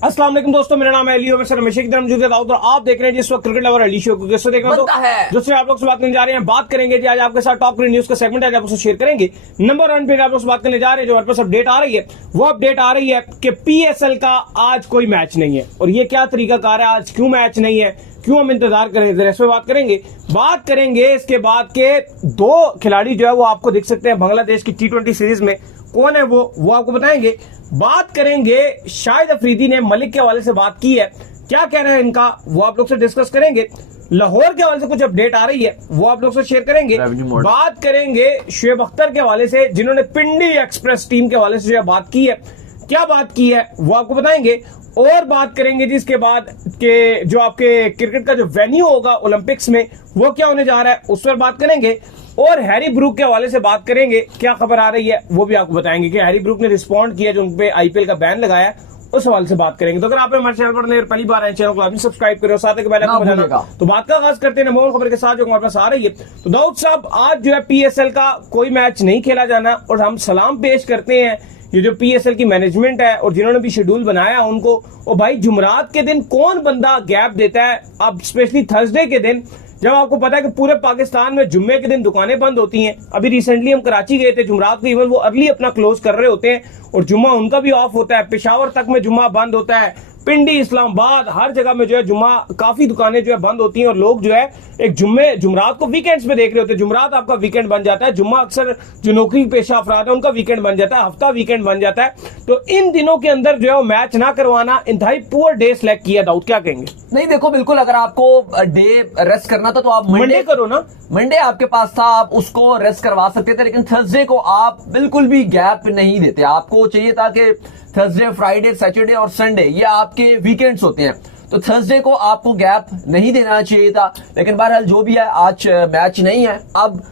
अस्सलाम वालेकुम दोस्तों, मेरा नाम है अली और हमेशा की तरह मौजूद है दाऊद और आप देख रहे हैं जिस वक्त क्रिकेट लवर अली शो को किससे देख रहे हो जिससे आप लोग से बात करने जा रहे हैं। बात करेंगे जी आज आपके साथ टॉप न्यूज का सेगमेंट है, आप उससे शेयर करेंगे। नंबर 1 पे आप लोग से बात करने जा रहे हैं, जो हमारे पास अपडेट आ रही है वो अपडेट आ रही है कि पीएसएल का आज कोई मैच नहीं है। और ये क्या तरीकाकार है, आज क्यों मैच नहीं है, क्यों हम इंतजार करें, इस पे बात करेंगे। इसके बाद के दो खिलाड़ी जो है वो आपको दिख सकते हैं बांग्लादेश की T20 सीरीज में, कौन है वो आपको बताएंगे। बात करेंगे शाहिद अफरीदी ने मलिक के हवाले से बात की है, क्या कह रहे हैं इनका वो आप लोग से डिस्कस करेंगे। लाहौर के हवाले से कुछ अपडेट आ रही है वो आप लोग से शेयर करेंगे। बात करेंगे शुएब अख्तर के हवाले से, जिन्होंने पिंडी एक्सप्रेस टीम के हवाले से जो बात की है, क्या बात की है वो आपको बताएंगे। और बात करेंगे जी इसके बाद के जो आपके क्रिकेट का जो वेन्यू होगा ओलंपिक्स में वो क्या होने जा रहा है, उस पर बात करेंगे। और हैरी ब्रूक के हवाले से बात करेंगे, क्या खबर आ रही है वो भी आपको बताएंगे कि हैरी ब्रूक ने रिस्पॉन्ड किया जो उन पे आईपीएल का बैन लगाया, उस हवाले से बात करेंगे। तो अगर आप हमारे चैनल पर पहली बार आए, चैनल को आपने सब्सक्राइब करो, साथ ही बेल आइकन बजाना। तो बात का आगाज करते हैं नंबर खबर के साथ जो हमारे पास आ रही है। तो दाऊद साहब, आज जो है पीएसएल का कोई मैच नहीं खेला जाना और हम सलाम पेश करते हैं ये जो पीएसएल की मैनेजमेंट है और जिन्होंने भी शेड्यूल बनाया उनको। और भाई जुमरात के दिन कौन बंदा गैप देता है, अब स्पेशली थर्सडे के दिन, जब आपको पता है कि पूरे पाकिस्तान में जुम्मे के दिन दुकानें बंद होती हैं। अभी रिसेंटली हम कराची गए थे, जुमरात को इवन वो अर्ली अपना क्लोज कर रहे होते हैं और जुम्मा उनका भी ऑफ होता है। पेशावर तक में जुम्मा बंद होता है, पिंडी, इस्लामाबाद, हर जगह में जो है जुम्मा काफी दुकानें जो है बंद होती हैं और लोग जो है एक जुमरात को वीकेंड्स पे देख रहे होते हैं। जुमरात आपका वीकेंड बन जाता है, जुम्मा अक्सर जो नौकरी पेशा अफराद है उनका वीकेंड बन जाता है, हफ्ता वीकेंड बन जाता है। तो इन दिनों के अंदर जो है वो मैच ना करवाना इंतहाई पुअर डे सेलेक्ट किया। दाऊद क्या कहेंगे? नहीं देखो, बिल्कुल अगर आपको डे रेस्ट करना था तो आप मंडे करो ना। मंडे आपके पास था, आप उसको रेस्ट करवा सकते थे, लेकिन थर्सडे को आप बिल्कुल भी गैप नहीं देते। आपको चाहिए था कि थर्सडे, फ्राइडे, सैटरडे और संडे ये आपके वीकेंड्स होते हैं, तो थर्सडे को आपको गैप नहीं देना चाहिए था। लेकिन बहरहाल जो भी है, आज मैच नहीं है। अब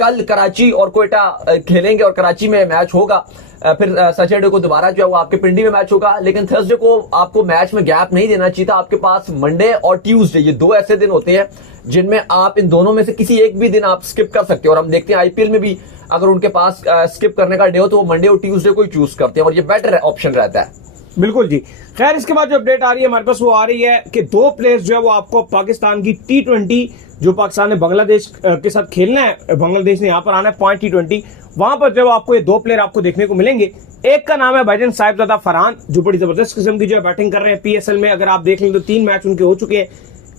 कल कराची और कोयटा खेलेंगे और कराची में मैच होगा, फिर सैटरडे को दोबारा जो है वो आपके पिंडी में मैच होगा। लेकिन थर्सडे को आपको मैच में गैप नहीं देना चाहिए था। आपके पास मंडे और ट्यूसडे ये दो ऐसे दिन होते हैं जिनमें आप इन दोनों में से किसी एक भी दिन आप स्किप कर सकते हो। और हम देखते हैं आईपीएल में भी अगर उनके पास स्किप करने का डे हो तो वो मंडे और ट्यूसडे को ही चूज करते हैं और ये बेटर ऑप्शन रहता है। बिल्कुल जी। खैर, इसके बाद जो अपडेट आ रही है हमारे पास वो आ रही है कि दो प्लेयर्स जो है वो आपको पाकिस्तान की T20 जो पाकिस्तान ने बांग्लादेश के साथ खेलना है, बांग्लादेश ने यहाँ पर आना है पॉइंट T20, वहां पर जो आपको ये दो प्लेयर आपको देखने को मिलेंगे। एक का नाम है भाईजान साहिबजादा फरहान, जो बड़ी जबरदस्त किस्म की जो है बैटिंग कर रहे हैं पीएसएल में। अगर आप देख लें तो 3 मैच उनके हो चुके हैं,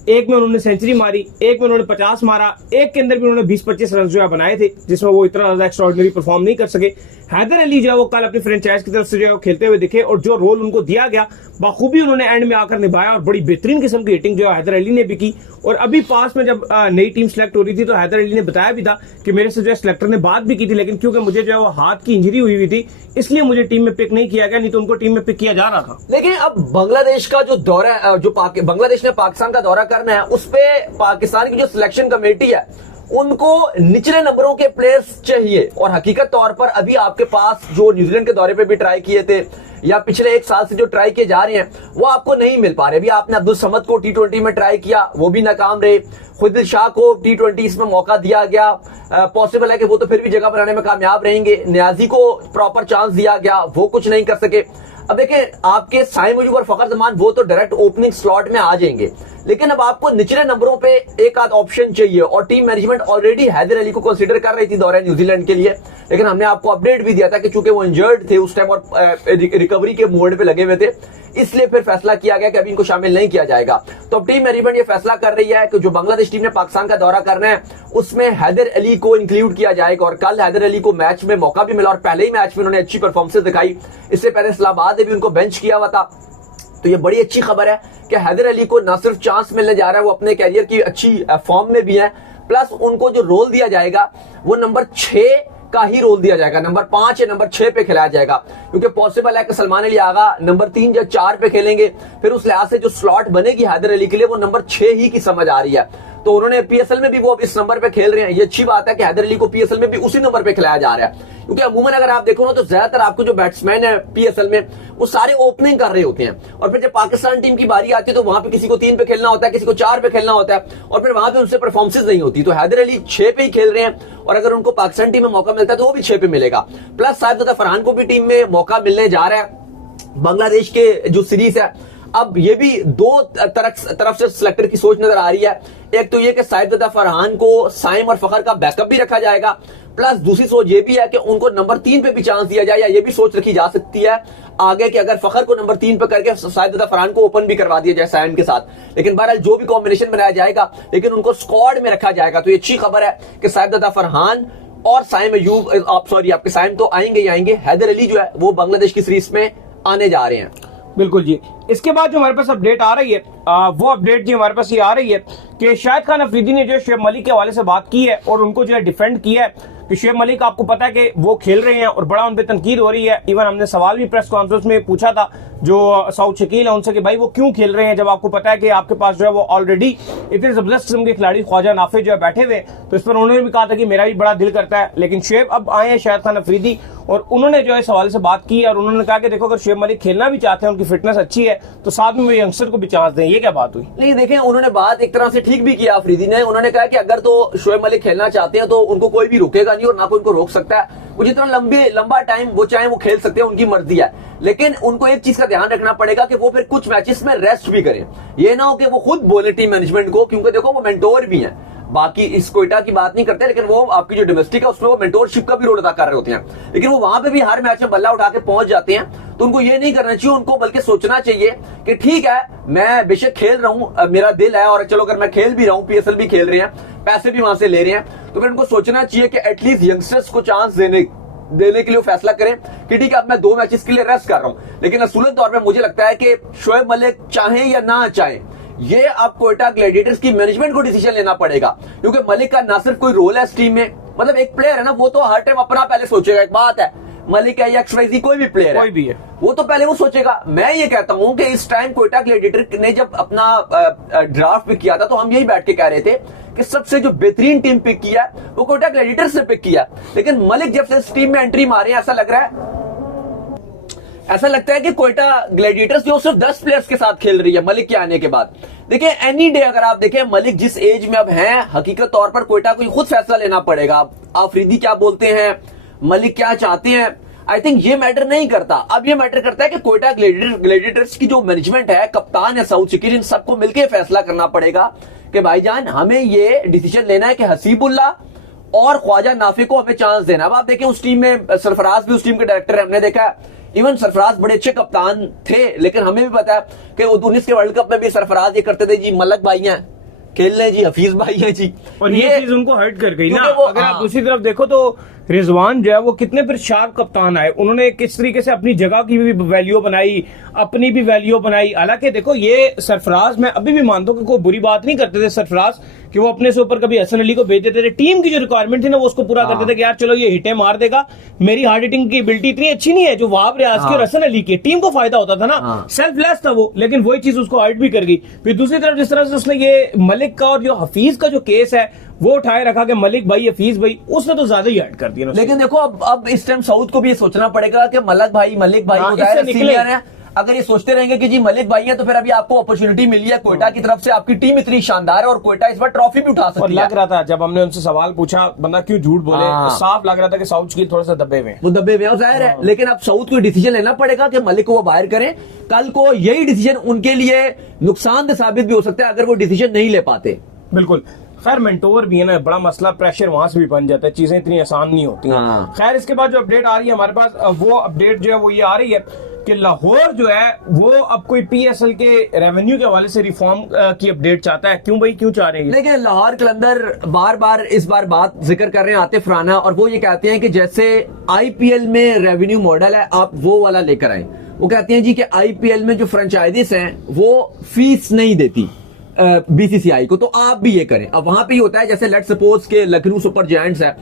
एक में उन्होंने सेंचुरी मारी, एक में उन्होंने 50 मारा, एक के अंदर भी उन्होंने 20-25 रन जो है बनाए थे, जिसमें वो इतना ज्यादा एक्स्ट्राऑर्डिनरी परफॉर्म नहीं कर सके। हैदर अली जो है वो कल अपनी फ्रेंचाइज की तरफ से जो है खेलते हुए दिखे और जो रोल उनको दिया गया बखूबी उन्होंने एंड में आकर निभाया और बड़ी बेहतरीन किस्म की हिटिंग जो है हैदर अली ने भी की। और अभी पास में जब नई टीम सेलेक्ट हो रही थी तो हैदर अली ने बताया भी था कि मेरे से जो है सिलेक्टर ने बात भी की थी, लेकिन क्योंकि मुझे जो है वो हाथ की इंजरी हुई थी इसलिए मुझे टीम में पिक नहीं किया गया, नहीं तो उनको टीम में पिक किया जा रहा था। लेकिन अब बांग्लादेश का जो दौरा, जो बांग्लादेश ने पाकिस्तान का दौरा करना है, उस पे पाकिस्तान की जो सिलेक्शन कमेटी है उनको निचले नंबरों के प्लेयर्स चाहिए। और हकीकत तौर पर अभी आपके पास जो न्यूजीलैंड के दौरे पे भी ट्राई किए थे या पिछले 1 साल से जो ट्राई किए जा रहे हैं वो आपको नहीं मिल पा रहे। अभी आपने अब्दुल समद को T20 में ट्राई किया, वो भी नाकाम रहे। खुदिल शाह को T20 में मौका दिया गया, पॉसिबल है कि वो तो फिर भी जगह बनाने में कामयाब रहेंगे। न्याजी को प्रॉपर चांस दिया गया, वो कुछ नहीं कर सके। अब देखिए, आपके साइम मुजीब और फखर जमान वो तो डायरेक्ट ओपनिंग स्लॉट में आ जाएंगे, लेकिन अब आपको निचले नंबरों पे एक आध ऑप्शन चाहिए। और team management already Haider Ali को कंसीडर कर रही थी दौरे न्यूजीलैंड के लिए, लेकिन हमने आपको अपडेट भी दिया था कि चूंकि वो इंजर्ड थे उस टाइम और रिकवरी के मोड पे लगे हुए थे, इसलिए फिर फैसला किया गया कि अभी इनको शामिल नहीं किया जाएगा। तो अब टीम मैनेजमेंट ये फैसला कर रही है कि जो बांग्लादेश टीम ने पाकिस्तान का दौरा करना है उसमें हैदर अली को इंक्लूड किया जाएगा। और कल हैदर अली को मैच में मौका भी मिला और पहले ही मैच में उन्होंने अच्छी परफॉर्मेंस दिखाई। इससे पहले इस्लामाबाद ने भी उनको बेंच किया हुआ था। तो ये बड़ी अच्छी खबर है कि हैदर अली को न सिर्फ चांस मिलने जा रहा है, वो अपने कैरियर की अच्छी फॉर्म में भी है, प्लस उनको जो रोल दिया जाएगा वो नंबर 6 का ही रोल दिया जाएगा, नंबर 5 या नंबर 6 पे खिलाया जाएगा। क्योंकि पॉसिबल है कि सलमान अली आगा नंबर 3 या 4 पे खेलेंगे, फिर उस लिहाज से जो स्लॉट बनेगी हैदर अली के लिए वो नंबर 6 ही की समझ आ रही है। तो उन्होंने पीएसएल में भी वो अब इस नंबर पे खेल रहे हैं। ये अच्छी बात है कि हैदर अली को पीएसएल में भी उसी नंबर पे खिलाया जा रहा है, क्योंकि अमूमन अगर आप देखो ना तो ज्यादातर आपको जो बैट्समैन है पीएसएल में वो सारे ओपनिंग कर रहे होते हैं। और फिर जब पाकिस्तान टीम की बारी आती है तो वहां पे किसी को 3 पे खेलना होता है, किसी को 4 पे खेलना होता है, और फिर वहां पे उनसे परफॉर्मेंस नहीं होती। तो हैदर अली 6 पे ही खेल रहे हैं और अगर उनको पाकिस्तान टीम में मौका मिलता है तो वो भी 6 पे मिलेगा। प्लस साहिबजादा फरहान को भी टीम में मौका मिलने जा रहा है। बांग्लादेश के जो सीरीज है, अब ये भी दो तरफ से सिलेक्टर की सोच नजर आ रही है। एक तो ये कि साहिबजादा फरहान को साइम और फखर का बैकअप भी रखा जाएगा, प्लस दूसरी सोच ये भी है कि उनको नंबर 3 पे भी चांस दिया जाए, या ये भी सोच रखी जा सकती है आगे कि अगर फखर को नंबर 3 पे करके साहिबजादा फरहान को ओपन भी करवा दिया जाए साइम के साथ। लेकिन बहरहाल जो भी कॉम्बिनेशन बनाया जाएगा, लेकिन उनको स्क्वाड में रखा जाएगा। तो ये अच्छी खबर है कि साहिबजादा फरहान और साइम अयूब, आपके साइम तो आएंगे ही आएंगे, हैदर अली जो है वो बांग्लादेश की सीरीज में आने जा रहे हैं। बिल्कुल जी। इसके बाद जो हमारे पास अपडेट आ रही है, वो अपडेट जी हमारे पास ये आ रही है कि शाहिद खान अफरीदी ने जो शुएब मलिक के हवाले से बात की है और उनको जो है डिफेंड किया है कि शुएब मलिक, आपको पता है कि वो खेल रहे हैं और बड़ा उन पर तनकीद हो रही है। इवन हमने सवाल भी प्रेस कॉन्फ्रेंस में पूछा था जो साउथ शकील है उनसे कि भाई वो क्यों खेल रहे हैं, जब आपको पता है कि आपके पास जो है वो ऑलरेडी इतने जबरदस्त किस्म के खिलाड़ी ख्वाजा नाफे जो है बैठे हुए। तो इस पर उन्होंने भी कहा था कि मेरा भी बड़ा दिल करता है, लेकिन शुएब अब आए हैं शाहिद खान अफरीदी और उन्होंने जो है इस हवाले से बात की और उन्होंने कहा कि देखो अगर शुएब मलिक खेलना भी चाहते हैं, उनकी फिटनेस अच्छी है, तो साथ में यंगस्टर को भी चांस दें। ये क्या बात हुई? नहीं देखें, उन्होंने बात एक तरह से ठीक भी किया अफरीदी ने। उन्होंने कहा कि अगर तो शुएब मलिक खेलना चाहते हैं तो उनको कोई भी रोकेगा नहीं और ना कोई उनको रोक सकता है। वो जितना लंबा टाइम वो चाहे वो खेल सकते हैं, उनकी मर्जी है। लेकिन उनको एक चीज का ध्यान रखना पड़ेगा कि वो फिर कुछ मैचेस में रेस्ट भी करें। ये ना हो कि वो खुद बोले टीम मैनेजमेंट को, क्योंकि देखो वो मेंटोर भी हैं। बाकी इस कोयटा की बात नहीं करते, लेकिन वो आपकी जो डोमेस्टिक है उसमें वो मेंटोरशिप का भी रोल अदा कर रहे होते हैं। लेकिन वो वहां पे भी हर मैच में बल्ला उठा के पहुंच जाते हैं। तो उनको ये नहीं करना चाहिए, उनको बल्कि सोचना चाहिए कि ठीक है मैं बेशक खेल रहा हूं, मेरा दिल है, और चलो अगर मैं खेल भी रहा हूं, पीएसएल भी खेल रहे हैं, पैसे भी वहां से ले रहे हैं, तो फिर उनको सोचना चाहिए कि एटलीस्ट यंगस्टर्स को चांस देने के लिए फैसला करें कि ठीक है अब मैं 2 मैचेस के लिए रेस्ट कर रहा हूं। लेकिन असूलन तौर पे मुझे लगता है कि शुएब मलिक चाहे या ना चाहे, ये अब कोयटा ग्लैडिएटर्स की मैनेजमेंट को डिसीजन लेना पड़ेगा। क्योंकि मलिक का ना सिर्फ कोई रोल है इस टीम में, मतलब एक प्लेयर है ना, वो तो हर टाइम अपना पहले सोचेगा। एक बात है, मलिक है या XYZ कोई भी प्लेयर है, कोई भी है, वो तो पहले वो सोचेगा। मैं ये कहता हूं कि इस टाइम कोयटा ग्लैडिएटर ने जब अपना ड्राफ्ट पिक किया था, तो हम यही बैठ के कह रहे थे कि सबसे जो बेहतरीन टीम पिक किया वो कोयटा ग्लैडिएटर्स ने पिक किया। लेकिन मलिक जब से इस टीम में एंट्री मारे, ऐसा लगता है कि कोयटा ग्लैडिएटर्स जो सिर्फ 10 प्लेयर्स के साथ खेल रही है मलिक के आने के बाद। देखिए एनी डे अगर आप देखें, मलिक जिस एज में अब हैं, हकीकत तौर पर कोयटा को खुद फैसला लेना पड़ेगा। अफरीदी क्या बोलते हैं, मलिक क्या चाहते हैं, आई थिंक ये मैटर नहीं करता। अब ये मैटर करता है कि कोयटा ग्लैडिएटर्स की जो मैनेजमेंट है, कप्तान है साउथ शकील, इन सबको मिलकर फैसला करना पड़ेगा कि भाईजान हमें ये डिसीजन लेना है कि हसीबुल्लाह और ख्वाजा नाफे को हमें चांस देना। अब आप देखें उस टीम में सरफराज भी उस टीम के डायरेक्टर है, हमने देखा है। इवन सरफराज बड़े अच्छे कप्तान थे, लेकिन हमें भी पता है कि 19 के वर्ल्ड कप में भी सरफराज ये करते थे जी मलक भाई हैं खेल रहे जी, हफीज भाई हैं जी, और ये चीज उनको हर्ट कर गई ना। अगर आप हाँ। दूसरी तरफ देखो तो रिजवान जो है वो कितने फिर शार्प कप्तान आए, उन्होंने किस तरीके से अपनी जगह की भी वैल्यू बनाई, अपनी भी वैल्यू बनाई। हालांकि देखो ये सरफराज, मैं अभी भी मानता हूं कि कोई बुरी बात नहीं करते थे सरफराज कि वो अपने से ऊपर कभी हसन अली को भेज देते थे। टीम की जो रिक्वायरमेंट थी ना वो उसको पूरा करते थे कि यार चलो ये हिटें मार देगा, मेरी हार्ड हिटिंग की एबिलिटी इतनी अच्छी नहीं है जो वहाब रियाज की और हसन अली की। टीम को फायदा होता था ना, सेल्फलेस था वो, लेकिन वही चीज उसको हर्ट भी कर गई। फिर दूसरी तरफ जिस तरह से उसने ये मलिक का और जो हफीज का जो केस है वो उठाए रखा कि मलिक भाई हफीज भाई, उसने तो ज्यादा ही हर्ट कर दिया। लेकिन देखो अब इस टाइम साउथ को भी ये सोचना पड़ेगा कि मलिक भाई सीनियर है। अगर ये सोचते रहेंगे कि जी मलिक भाई है, तो फिर अभी आपको अपॉर्चुनिटी मिली है कोयटा की तरफ से, आपकी टीम इतनी शानदार है और कोयटा इस बार ट्रॉफी भी उठा सकती है। और लग रहा था जब हमने उनसे सवाल पूछा, बंदा क्यों झूठ बोले, तो साफ लग रहा था कि साउथ की थोड़ा सा दबे हुए, वो दबे हुए हैं, जाहिर है। लेकिन अब साउथ को डिसीजन लेना पड़ेगा कि मलिक को वो बाहर करें। कल को यही डिसीजन उनके लिए नुकसानदेह साबित भी हो सकता है अगर वो डिसीजन नहीं ले पाते। बिल्कुल। खैर मेंटोर भी है ना, बड़ा मसला, प्रेशर वहां से भी बन जाता है, चीजें इतनी आसान नहीं होती हैं। खैर इसके बाद जो अपडेट आ रही है हमारे पास, वो अपडेट जो है वो ये आ रही है कि लाहौर जो है वो अब कोई PSL के रेवेन्यू के हवाले से रिफॉर्म की अपडेट चाहता है। क्यों भाई, क्यों चाह रहे हैं? लेकिन लाहौर कलंदर बार बार इस बार बात जिक्र कर रहे हैं आतिफ राना, और वो ये कहते हैं कि जैसे IPL में रेवेन्यू मॉडल है आप वो वाला लेकर आए। वो कहते हैं जी कि IPL में जो फ्रेंचाइजीज हैं वो फीस नहीं देती BCCI को, तो आप भी ये करें। अब वहां पे ही होता है, जैसे लेट सपोज के लखनऊ सुपर जायंट्स है,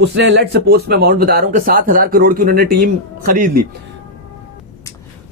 उसने लेट सपोज मैं अमाउंट बता रहा हूं कि 7,000 करोड़ की उन्होंने टीम खरीद ली,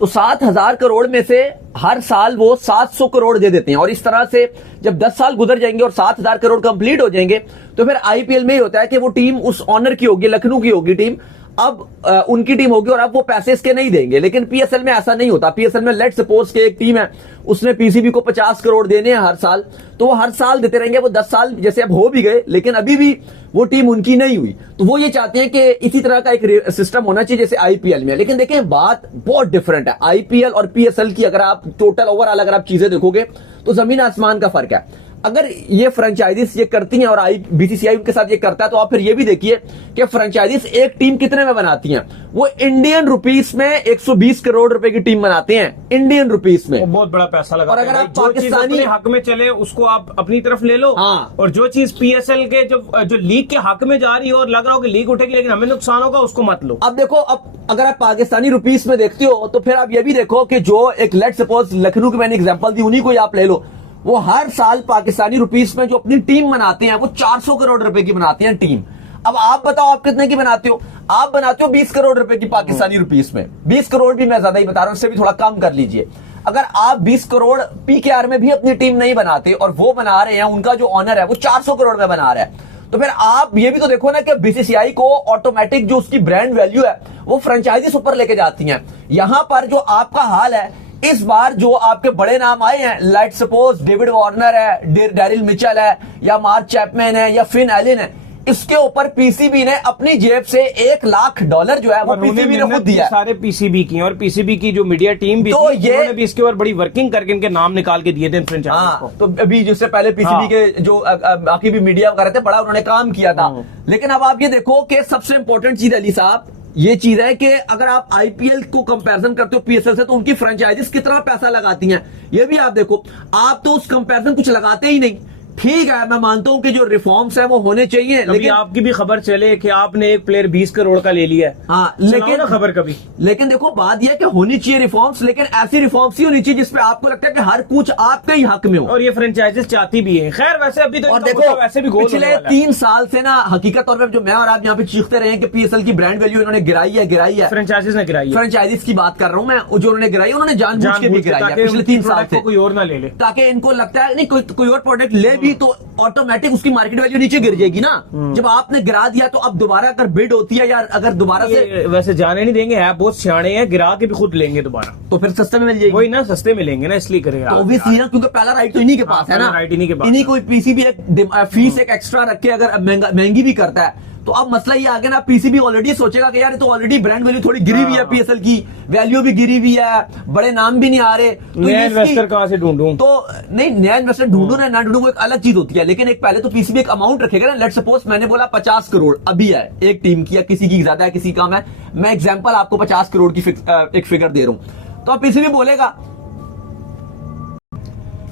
तो 7,000 करोड़ में से हर साल वो 700 करोड़ दे देते हैं। और इस तरह से जब 10 साल गुजर जाएंगे और 7,000 करोड़ कंप्लीट हो जाएंगे, तो फिर IPL में ही होता है कि वो टीम उस ऑनर की होगी, लखनऊ की होगी टीम, अब उनकी टीम होगी और अब वो पैसे इसके नहीं देंगे। लेकिन पीएसएल में ऐसा नहीं होता। पीएसएल में लेट्स सपोज के एक टीम है, उसने पीसीबी को 50 करोड़ देने हैं हर साल, तो वो हर साल देते रहेंगे। वो 10 साल जैसे अब हो भी गए, लेकिन अभी भी वो टीम उनकी नहीं हुई। तो वो ये चाहते हैं कि इसी तरह का एक सिस्टम होना चाहिए जैसे आईपीएल में। लेकिन देखें, बात बहुत डिफरेंट है आईपीएल और पीएसएल की। अगर आप टोटल ओवरऑल अगर आप चीजें देखोगे तो जमीन आसमान का फर्क है। अगर ये फ्रेंचाइजीज ये करती हैं और बीसीसीआई उनके साथ ये करता है, तो आप फिर ये भी देखिए कि फ्रेंचाइजीज एक टीम कितने में बनाती हैं। वो इंडियन रुपीस में 120 करोड़ रुपए की टीम बनाते हैं, इंडियन रुपीस में। बहुत बड़ा पैसा लगा। और अगर आप पाकिस्तानी हक में चले उसको आप अपनी तरफ ले लो। हाँ। और जो चीज पीएसएल के जो लीग के हक में जा रही है और लग रहा हो कि लीग उठेगी लेकिन हमें नुकसान होगा, उसको मत लो। अब देखो, अब अगर आप पाकिस्तानी रुपीस में देखते हो तो फिर आप ये भी देखो कि जो एक लेट्स सपोज लखनऊ की मैंने एग्जांपल दी, उन्हीं को ही आप ले लो। वो हर साल पाकिस्तानी रुपीस में जो अपनी टीम बनाते हैं वो 400 करोड़ रुपए की बनाते हैं टीम। अब आप बताओ आप कितने की बनाते हो? आप बनाते हो 20 करोड़ रुपए की पाकिस्तानी रुपीस में। 20 करोड़ भी मैं ज्यादा ही बता रहा हूं, उससे भी थोड़ा कम कर लीजिए। अगर आप 20 करोड़ पीकेआर में भी अपनी टीम नहीं बनाते और वो बना रहे हैं, उनका जो ऑनर है वो 400 करोड़ में बना रहा है, तो फिर आप ये भी तो देखो ना कि बीसीसीआई को ऑटोमेटिक जो उसकी ब्रांड वैल्यू है वो फ्रेंचाइजीज ऊपर लेके जाती हैं। यहां पर जो आपका हाल है, इस बार जो आपके बड़े नाम आए हैं, लाइक सपोज डेविड वार्नर है, डैरिल मिचेल है, या मार्क चैपमैन है, या फिन एलिन है, इसके ऊपर पीसीबी ने अपनी जेब से $1 लाख जो है वो पीसीबी ने खुद दिया। सारे पीसीबी की और पीसीबी की जो मीडिया टीम भी तो थी, उन्होंने भी इसके ऊपर बड़ी वर्किंग करके इनके नाम निकाल के दिए थे फ्रेंचाइज को। तो अभी जिससे पहले पीसीबी के जो बाकी भी मीडिया वगैरह थे, बड़ा उन्होंने काम किया था। लेकिन अब आप ये देखो कि सबसे इंपॉर्टेंट चीज अली साहब ये चीज है कि अगर आप आईपीएल को कंपैरिजन करते हो पीएसएल से, तो उनकी फ्रेंचाइजीज कितना पैसा लगाती हैं ये भी आप देखो। आप तो उस कंपैरिजन कुछ लगाते ही नहीं। ठीक है, मैं मानता हूं कि जो रिफॉर्म्स है वो होने चाहिए, लेकिन आपकी भी खबर चले कि आपने एक प्लेयर 20 करोड़ का ले लिया है। हाँ, लेकिन खबर कभी, लेकिन देखो बात यह है कि होनी चाहिए रिफॉर्म्स, लेकिन ऐसी रिफॉर्म्स ही होनी चाहिए जिसपे आपको लगता है कि हर कुछ आपके ही हक में हो। और ये फ्रेंचाइजीज चाहती भी है। खैर वैसे अभी तो और देखो वैसे भी पिछले 3 साल से ना हकीकत तौर पर जो मैं और आप यहाँ पे चीखते रहे हैं कि पीएसएल की ब्रांड वैल्यू इन्होंने गिराई है फ्रेंचाइजीज ने गिराई है। फ्रेंचाइजीज की बात कर रहा हूँ मैं, जो उन्होंने गिराई उन्होंने जानबूझ के भी गिराई है पिछले 3 साल से, कोई और ना ले ले, ताकि इनको लगता है नहीं कोई और प्रोडक्ट ले भी तो ऑटोमेटिक उसकी मार्केट वैल्यू नीचे गिर जाएगी ना। जब आपने गिरा दिया तो अब दोबारा अगर बिड होती है या अगर दोबारा से, वैसे जाने नहीं देंगे, है बहुत सियाने हैं, गिरा के भी खुद लेंगे दोबारा, तो फिर सस्ते में मिल जाएगी। वही ना, सस्ते में लेंगे ना, इसलिए करेगा। तो ऑब्वियसली ना, क्योंकि पहला राइट तो इन्हीं के पास है ना, राइट इन्हीं के पास। इन्हीं कोई पीसीबी एक फीस एक एक्स्ट्रा रख के अगर महंगी भी करता है, तो अब मसला ये आ गया ना, पीसीबी ऑलरेडी सोचेगा कि यार तो ऑलरेडी ब्रांड वैल्यू थोड़ी गिरी हुई है, पीएसएल की वैल्यू भी गिरी हुई है, बड़े नाम भी नहीं आ रहे, तो नया इन्वेस्टर कहां से ढूंढूं? तो नहीं, नया इन्वेस्टर ढूंढूं ना ढूंढूं वो एक अलग चीज होती है। लेकिन एक पहले तो पीसीबी एक अमाउंट रखेगा ना। लेट्स सपोज मैंने बोला 50 करोड़ अभी है एक टीम की, या किसी की ज्यादा है किसी कम है, मैं एग्जांपल आपको 50 करोड़ की एक फिगर दे रहा हूं, तो अब पीसीबी बोलेगा,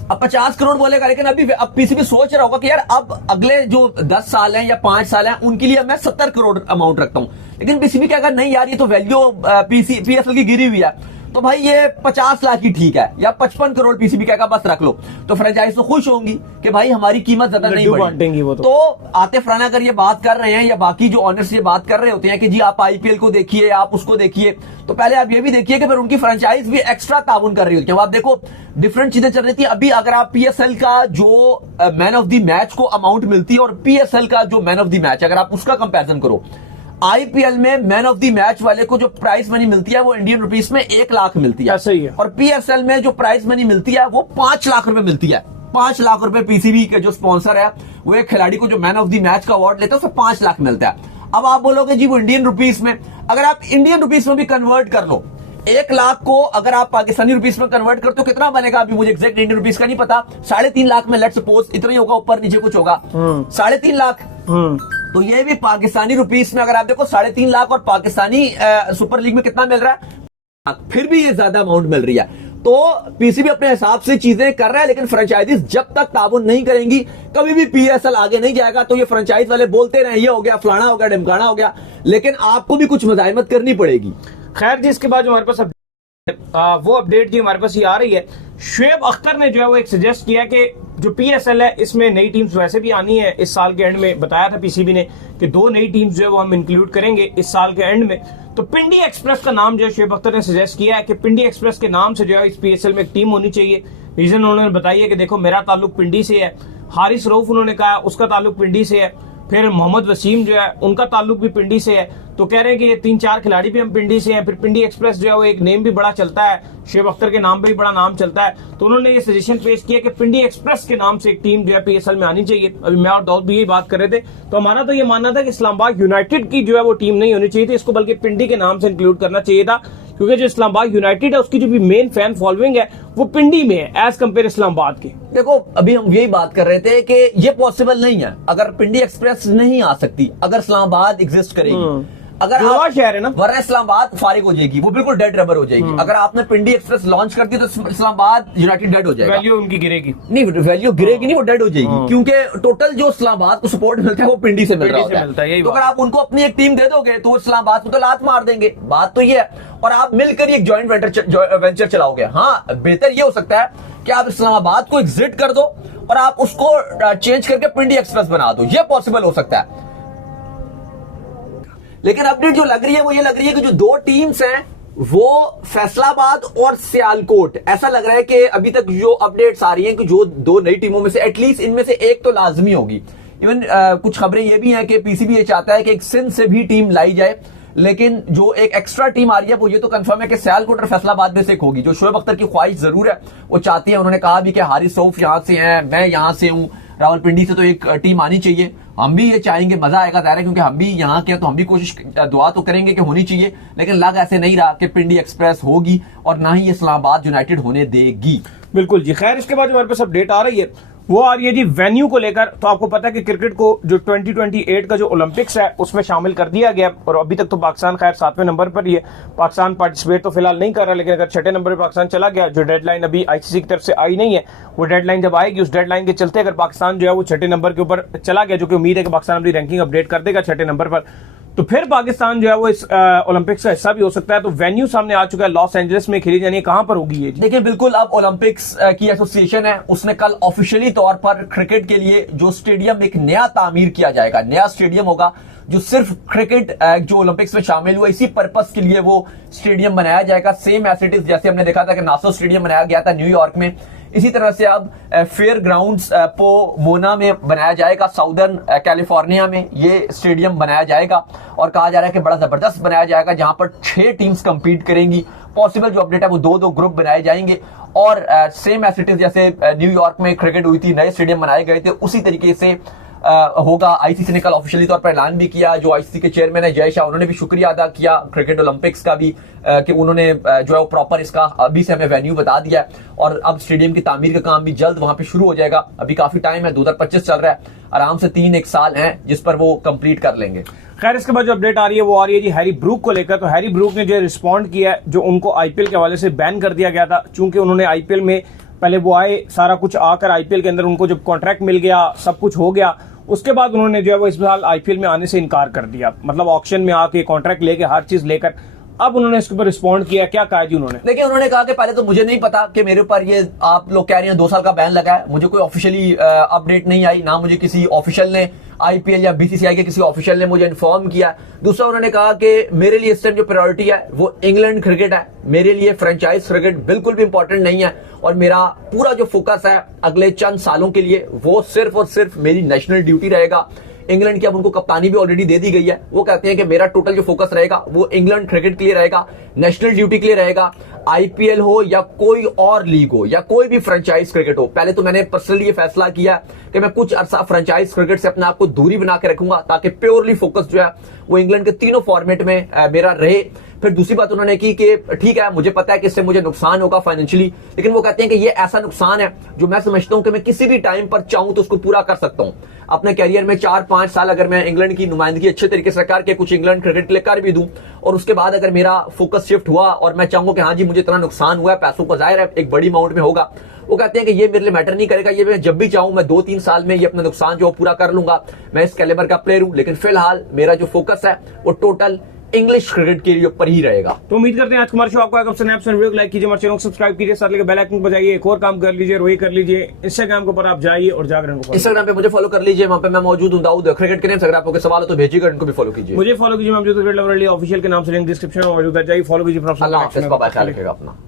अब 50 करोड़ बोलेगा, लेकिन अब पीसीबी सोच रहा होगा कि यार अब अगले जो 10 साल हैं या 5 साल हैं उनके लिए मैं 70 करोड़ अमाउंट रखता हूं। लेकिन पीसीबी क्या कहा, नहीं यार ये तो वैल्यू पीएसएल की गिरी हुई है, तो भाई ये 50 लाख ही ठीक है, या 55 करोड़ पीसीबी कहेगा बस रख लो, तो फ्रेंचाइज तो खुश होंगी कि भाई हमारी कीमत ज्यादा नहीं बढ़ेगी। वो तो आतिफ राना अगर ये बात कर रहे हैं या बाकी जो ऑनर्स ये बात कर रहे होते हैं कि जी आप आईपीएल को देखिए, आप उसको देखिए, तो पहले आप ये भी देखिए कि फिर उनकी फ्रेंचाइज भी एक्स्ट्रा ताउन कर रही होती है। आप देखो डिफरेंट चीजें चल रही थी। अभी अगर आप पीएसएल का जो मैन ऑफ द मैच को अमाउंट मिलती है और पीएसएल का जो मैन ऑफ द मैच, अगर आप उसका कंपेरिजन करो, आईपीएल में मैन ऑफ द मैच वाले को जो प्राइस मनी मिलती है वो इंडियन रुपीस में 1 लाख मिलती है, सही है। और पीएसएल में जो प्राइस मनी मिलती है वो 5 लाख रुपए मिलती है। 5 लाख रुपए पीसीबी के जो स्पॉन्सर है वो एक खिलाड़ी को जो मैन ऑफ द मैच का अवार्ड लेता है उसे 5 लाख मिलता है। अब आप बोलोगे जी वो इंडियन रुपीस में, अगर आप इंडियन रुपीस में भी कन्वर्ट कर लो, 1 लाख को अगर आप पाकिस्तानी रुपीस में कन्वर्ट करते हो कितना बनेगा, अभी मुझे एग्जैक्ट इंडियन रुपीस का नहीं पता, 3.5 लाख में लेट्स सपोज इतना ही होगा, ऊपर नीचे कुछ होगा, 3.5 लाख। तो ये भी पाकिस्तानी रुपीस में अगर आप देखो 3.5 लाख, और पाकिस्तानी सुपर लीग में कितना मिल रहा है, फिर भी ये ज्यादा अमाउंट मिल रही है। तो पीसीबी अपने हिसाब से चीजें कर रहा है, लेकिन फ्रेंचाइजीज जब तक ताबुन नहीं करेंगी कभी भी पीएसएल आगे नहीं जाएगा। तो ये फ्रेंचाइज वाले बोलते रहे ये हो गया, फलाना हो गया, ढिमकाना हो गया, लेकिन आपको भी कुछ मजाइमत करनी पड़ेगी। खैर जी, इसके बाद जो हमारे पास वो अपडेट जी हमारे पास ये आ रही है, शुएब अख्तर ने जो है वो एक सजेस्ट किया कि जो पीएसएल है इसमें नई टीम्स वैसे भी आनी है इस साल के एंड में। बताया था पीसीबी ने कि 2 नई टीम्स जो है वो हम इंक्लूड करेंगे इस साल के एंड में। तो पिंडी एक्सप्रेस का नाम जो है शुएब अख्तर ने सजेस्ट किया है कि पिंडी एक्सप्रेस के नाम से जो है इस पीएसएल में एक टीम होनी चाहिए। रीजन उन्होंने बताया कि देखो मेरा ताल्लुक पिंडी से है, हारिस रऊफ उन्होंने कहा उसका ताल्लुक पिंडी से है, फिर मोहम्मद वसीम जो है उनका ताल्लुक भी पिंडी से है, तो कह रहे हैं कि ये 3-4 खिलाड़ी भी हम पिंडी से हैं। फिर पिंडी एक्सप्रेस जो है वो एक नेम भी बड़ा चलता है, शुएब अख्तर के नाम पे भी बड़ा नाम चलता है, तो उन्होंने ये सजेशन पेश किया कि पिंडी एक्सप्रेस के नाम से एक टीम जो है PSL में आनी चाहिए। अभी मैं और दाऊद भी यही बात कर रहे थे, तो हमारा तो ये मानना था कि इस्लामाबाद यूनाइटेड की जो है वो टीम नहीं होनी चाहिए थी, इसको बल्कि पिंडी के नाम से इंक्लूड करना चाहिए था, क्योंकि जो इस्लामाबाद यूनाइटेड है उसकी जो भी मेन फैन फॉलोइंग है वो पिंडी में है एज कम्पेयर इस्लामाबाद के। देखो अभी हम यही बात कर रहे थे कि ये पॉसिबल नहीं है, अगर पिंडी एक्सप्रेस नहीं आ सकती, अगर इस्लामाबाद एग्जिस्ट करेगी, अगर शहर है ना, वरना इस्लामाबाद फारिग हो जाएगी, वो बिल्कुल डेड रबर हो जाएगी। अगर आपने पिंडी एक्सप्रेस लॉन्च कर दी तो इस्लामाबाद यूनाइटेड डेड हो जाएगा, वैल्यू उनकी गिरेगी। नहीं, वैल्यू गिरेगी नहीं, वो डेड हो जाएगी, क्योंकि टोटल जो इस्लामाबाद को सपोर्ट मिलता है वो पिंडी से मिल रहा होता है। तो अगर आप उनको अपनी एक टीम दे दोगे तो इस्लामाबाद को तो लात मार देंगे, बात तो ये है। और आप मिलकर ही एक जॉइंट वेंचर चलाओगे। हाँ, बेहतर ये हो सकता है कि आप इस्लामाबाद को एग्जिट कर दो और आप उसको चेंज करके पिंडी एक्सप्रेस बना दो, ये पॉसिबल हो सकता है। लेकिन अपडेट जो लग रही है वो ये लग रही है कि जो दो टीम्स हैं वो फैसलाबाद और सियालकोट, ऐसा लग रहा है कि अभी तक जो अपडेट्स आ रही हैं कि जो दो नई टीमों में से एटलीस्ट इनमें से एक तो लाजमी होगी। इवन कुछ खबरें ये भी हैं कि PCB ये चाहता है कि एक सिंध से भी टीम लाई जाए, लेकिन जो एक एक्स्ट्रा टीम आ रही है वो ये तो कंफर्म है कि सियालकोट और फैसलाबाद में से एक होगी। जो शुएब अख्तर की ख्वाहिश जरूर है, वो चाहती है, उन्होंने कहा भी कि हारिस सऊफ यहां से हैं, मैं यहां से हूं, रावलपिंडी से तो एक टीम आनी चाहिए। हम भी ये चाहेंगे, मजा आएगा ज़ाहिर है, क्योंकि हम भी यहाँ के हैं, तो हम भी कोशिश दुआ तो करेंगे कि होनी चाहिए, लेकिन लग ऐसे नहीं रहा कि पिंडी एक्सप्रेस होगी और ना ही इस्लामाबाद यूनाइटेड होने देगी। बिल्कुल जी। खैर, इसके बाद जो हमारे पास अपडेट आ रही है वो आ रही है जी वेन्यू को लेकर। तो आपको पता है कि क्रिकेट को जो 2028 का जो ओलंपिक्स है उसमें शामिल कर दिया गया, और अभी तक तो पाकिस्तान खैर 7वें नंबर पर ही है। पाकिस्तान पार्टिसिपेट तो फिलहाल नहीं कर रहा, लेकिन अगर 6ठे नंबर पर पाकिस्तान चला गया, जो डेडलाइन अभी ICC की तरफ से आई नहीं है, वो डेडलाइन जब आएगी उस डेडलाइन के चलते अगर पाकिस्तान जो है वो 6ठे नंबर के ऊपर चला गया, जो कि उम्मीद है कि पाकिस्तान अपनी रैंकिंग अपडेट कर देगा 6ठे नंबर पर, तो फिर पाकिस्तान जो है वो इस ओलंपिक्स का हिस्सा भी हो सकता है। तो वेन्यू सामने आ चुका है, लॉस एंजलिस में खेली जानी है। कहां पर होगी ये? देखिए, बिल्कुल अब ओलंपिक्स की एसोसिएशन है, उसने कल ऑफिशियली तौर पर क्रिकेट के लिए जो स्टेडियम एक नया तामीर किया जाएगा, नया स्टेडियम होगा जो सिर्फ क्रिकेट जो ओलंपिक्स में शामिल हुआ इसी पर्पस के लिए वो स्टेडियम बनाया जाएगा। सेम एज इट इज जैसे हमने देखा था कि नासो स्टेडियम बनाया गया था न्यूयॉर्क में, इसी तरह से अब फेयर ग्राउंड्स पोमोना में बनाया जाएगा, साउदर्न कैलिफोर्निया में ये स्टेडियम बनाया जाएगा, और कहा जा रहा है कि बड़ा जबरदस्त बनाया जाएगा जहां पर 6 टीम्स कंपीट करेंगी। पॉसिबल जो अपडेट है वो 2-2 ग्रुप बनाए जाएंगे, और सेम एज इट इज जैसे न्यूयॉर्क में क्रिकेट हुई थी, नए स्टेडियम बनाए गए थे, उसी तरीके से होगा। ICC ने कल ऑफिशियली तौर पर ऐलान भी किया, जो ICC के चेयरमैन है जय शाह, उन्होंने भी शुक्रिया अदा किया क्रिकेट ओलंपिक्स का भी कि उन्होंने जो है वो प्रॉपर इसका अभी से हमें वेन्यू बता दिया है, और अब स्टेडियम की तामीर का काम भी जल्द वहां पे शुरू हो जाएगा। अभी काफी टाइम है, 2025 चल रहा है, आराम से 3-1 साल है जिस पर वो कंप्लीट कर लेंगे। खैर, इसके बाद जो अपडेट आ रही है वो आ रही है जी हैरी ब्रूक को लेकर। तो हैरी ब्रूक ने जो रिस्पॉन्ड किया है, जो उनको IPL के हवाले से बैन कर दिया गया था, चूंकि उन्होंने IPL में पहले वो आए, सारा कुछ आकर IPL के अंदर उनको जब कॉन्ट्रैक्ट मिल गया, सब कुछ हो गया, उसके बाद उन्होंने जो है वो इस साल IPL में आने से इनकार कर दिया। मतलब ऑक्शन में आके कॉन्ट्रैक्ट लेके हर चीज लेकर अब उन्होंने इसके ऊपर रिस्पॉन्ड किया। क्या कहा जी उन्होंने? देखिए, उन्होंने कहा कि पहले तो मुझे नहीं पता कि मेरे ऊपर ये आप लोग कह रहे हैं 2 साल का बैन लगा है, मुझे कोई ऑफिशियली अपडेट नहीं आई, ना मुझे किसी ऑफिशियल ने IPL या BCCI के किसी ऑफिशियल ने मुझे इन्फॉर्म किया। दूसरा, उन्होंने कहा कि मेरे लिए इस टाइम जो प्रायोरिटी है वो इंग्लैंड क्रिकेट है, मेरे लिए फ्रेंचाइज क्रिकेट बिल्कुल भी इंपॉर्टेंट नहीं है, और मेरा पूरा जो फोकस है अगले चंद सालों के लिए वो सिर्फ और सिर्फ मेरी नेशनल ड्यूटी रहेगा। इंग्लैंड की अब उनको कप्तानी भी ऑलरेडी दे दी गई है, वो कहते हैं कि मेरा टोटल जो फोकस रहेगा वो इंग्लैंड क्रिकेट के लिए रहेगा, नेशनल ड्यूटी के लिए रहेगा। IPL हो या कोई और लीग हो या कोई भी फ्रेंचाइज क्रिकेट हो, पहले तो मैंने पर्सनली ये फैसला किया कि मैं कुछ अरसा फ्रेंचाइज क्रिकेट से अपने आप को दूरी बना के रखूंगा, ताकि प्योरली फोकस जो है वो इंग्लैंड के तीनों फॉर्मेट में मेरा रहे। फिर दूसरी बात उन्होंने की कि ठीक है, मुझे पता है कि इससे मुझे नुकसान होगा फाइनेंशियली, लेकिन वो कहते हैं कि ये ऐसा नुकसान है जो मैं समझता हूं कि मैं किसी भी टाइम पर चाहूं तो उसको पूरा कर सकता हूं। अपने कैरियर में 4-5 साल अगर मैं इंग्लैंड की नुमाइंदगी अच्छे तरीके से करके कुछ इंग्लैंड क्रिकेट के लिए कर भी दूं, और उसके बाद अगर मेरा फोकस शिफ्ट हुआ और मैं चाहूंगा कि हाँ जी मुझे इतना नुकसान हुआ है, पैसों को जाहिर है एक बड़ी अमाउंट में होगा, वो कहते हैं कि ये मेरे लिए मैटर नहीं करेगा, ये मैं जब भी चाहूं मैं 2-3 साल में ये अपना नुकसान जो पूरा कर लूंगा। मैं इस कैलिबर का प्लेयर हूं, लेकिन फिलहाल मेरा जो फोकस है वो टोटल इंग्लिश क्रिकेट के ऊपर ही रहेगा। तो उम्मीद करते हैं आज हमारे शो आपको वीडियो को लाइक कीजिए, हमारे चैनल को सब्सक्राइब कीजिए, साथ लेकर बेल आइकन बजाइए, एक और काम कर लीजिए, वही कर लीजिए। इंस्टाग्राम के ऊपर आप जाइए और जाकर इंस्टाग्राम पे मुझे फॉलो कर लीजिए, वहां पे मैं मौजूद हूं दाऊद क्रिकेट के नाम से। अगर आपको सवाल हो तो भेजिएगा, इनको भी फॉलो कीजिए। मुझे फॉलो कीजिए, मैं ऑफिशियल के नाम से लिंक डिस्क्रिप्शन में मौजूद है, जाइए फॉलो कीजिए। अल्लाह हाफिज़, बाय बाय, ख्याल रखिएगा अपना।